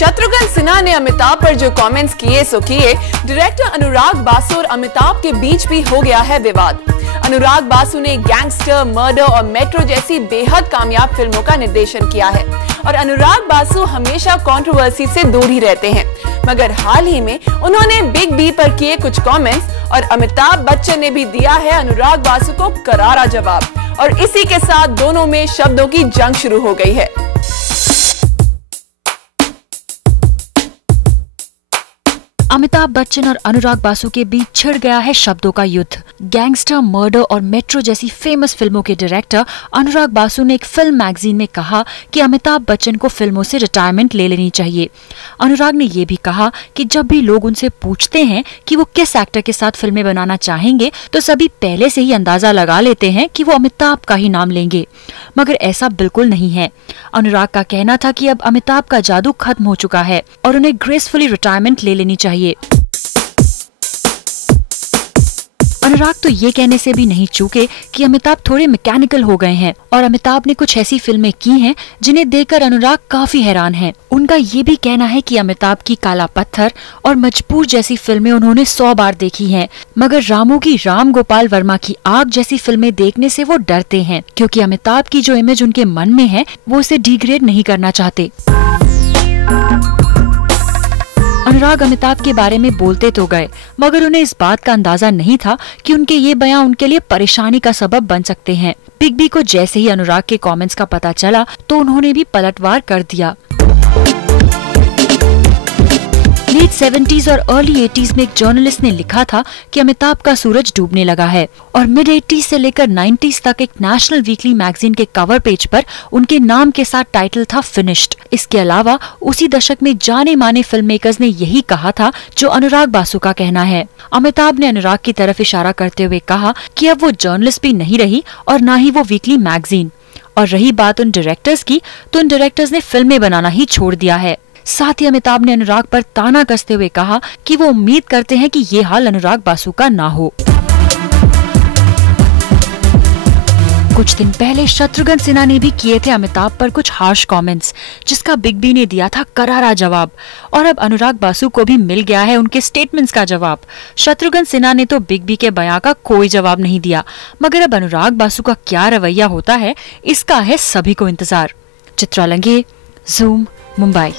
शत्रुघ्न सिन्हा ने अमिताभ पर जो कमेंट्स किए सो किए। डायरेक्टर अनुराग बासु और अमिताभ के बीच भी हो गया है विवाद। अनुराग बासु ने गैंगस्टर, मर्डर और मेट्रो जैसी बेहद कामयाब फिल्मों का निर्देशन किया है और अनुराग बासु हमेशा कंट्रोवर्सी से दूर ही रहते हैं। मगर हाल ही में उन्होंने बिग बी पर किए कुछ कमेंट्स और अमिताभ बच्चन ने भी दिया है अनुराग बासु को करारा जवाब और इसी के साथ दोनों में शब्दों की जंग शुरू हो गई है। अमिताभ बच्चन और अनुराग बासु के बीच छिड़ गया है शब्दों का युद्ध। गैंगस्टर, मर्डर और मेट्रो जैसी फेमस फिल्मों के डायरेक्टर अनुराग बासु ने एक फिल्म मैगजीन में कहा कि अमिताभ बच्चन को फिल्मों से रिटायरमेंट ले लेनी चाहिए। अनुराग ने ये भी कहा कि जब भी लोग उनसे पूछते हैं कि वो किस एक्टर के साथ फिल्में बनाना चाहेंगे तो सभी पहले से ही अंदाजा लगा लेते हैं कि वो अमिताभ का ही नाम लेंगे, मगर ऐसा बिल्कुल नहीं है। अनुराग का कहना था कि अब अमिताभ का जादू खत्म हो चुका है और उन्हें ग्रेसफुली रिटायरमेंट ले लेनी चाहिए। अनुराग तो ये कहने से भी नहीं चूके कि अमिताभ थोड़े मैकेनिकल हो गए हैं और अमिताभ ने कुछ ऐसी फिल्में की हैं जिन्हें देखकर अनुराग काफी हैरान हैं। उनका ये भी कहना है कि अमिताभ की काला पत्थर और मजबूर जैसी फिल्में उन्होंने 100 बार देखी हैं, मगर रामू की राम गोपाल वर्मा की आग जैसी फिल्में देखने से वो डरते हैं क्योंकि अमिताभ की जो इमेज उनके मन में है वो उसे डिग्रेड नहीं करना चाहते। अनुराग अमिताभ के बारे में बोलते तो गए, मगर उन्हें इस बात का अंदाजा नहीं था कि उनके ये बयान उनके लिए परेशानी का सबब बन सकते हैं। बिग बी को जैसे ही अनुराग के कमेंट्स का पता चला तो उन्होंने भी पलटवार कर दिया। लेट 70s और अर्ली 80s में एक जर्नलिस्ट ने लिखा था कि अमिताभ का सूरज डूबने लगा है और मिड 80s से लेकर 90s तक एक नेशनल वीकली मैगजीन के कवर पेज पर उनके नाम के साथ टाइटल था फिनिश्ड। इसके अलावा उसी दशक में जाने माने फिल्म मेकर्स ने यही कहा था जो अनुराग बासु का कहना है। अमिताभ ने अनुराग की तरफ इशारा करते हुए कहा कि अब वो जर्नलिस्ट भी नहीं रही और न ही वो वीकली मैगजीन। और रही बात उन डायरेक्टर्स की, तो उन डायरेक्टर्स ने फिल्में बनाना ही छोड़ दिया है। साथ ही अमिताभ ने अनुराग पर ताना कसते हुए कहा कि वो उम्मीद करते हैं कि ये हाल अनुराग बासु का ना हो। कुछ दिन पहले शत्रुघ्न सिन्हा ने भी किए थे अमिताभ पर कुछ हार्श कमेंट्स, जिसका बिग बी ने दिया था करारा जवाब और अब अनुराग बासु को भी मिल गया है उनके स्टेटमेंट्स का जवाब। शत्रुघ्न सिन्हा ने तो बिग बी के बयां का कोई जवाब नहीं दिया, मगर अब अनुराग बासु का क्या रवैया होता है इसका है सभी को इंतजार। चित्रा लंगे, ज़ूम, मुंबई।